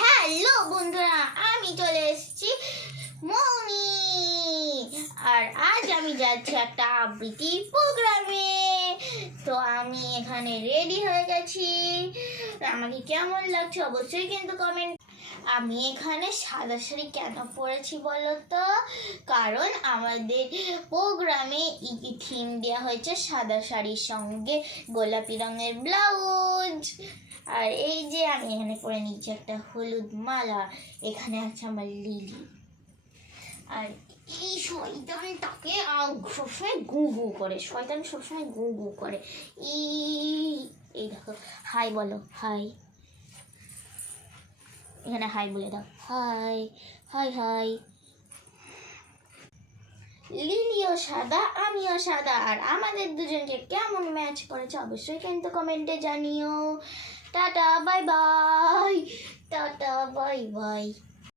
Hello বন্ধুরা, আমি চলে এসেছি মৌনি। আর আজ আমি যাচ্ছি একটা আবৃত্তির প্রোগ্রামে। তো আমি এখানে রেডি হয়ে গেছি। আমাকে কেমন লাগছে অবশ্যই কিন্তু কমেন্ট। আমি এখানে সাদা শাড়ি কেন পরেছি বলো তো? কারণ আমাদের প্রোগ্রামে থিম দেওয়া হয়েছে সাদা শাড়ির সঙ্গে গোলাপি রঙের ব্লাউজ। আর এই যে আমি এখানে পরে নিচ্ছি একটা হলুদ মালা, এখানে আছে আমার লিলি। আর এই শয়তানটাকে সবসময় গু গু করে, শয়তান সবসময় গু গু করে। এই দেখো, হাই বলো, হাই। এখানে হাই বলে দাও, হাই হাই হাই। লিলিও সাদা, আমিও সাদা। আর আমাদের দুজনকে কেমন ম্যাচ করেছে অবশ্যই কিন্তু কমেন্টে জানিও। Tata bye bye, tata bye bye.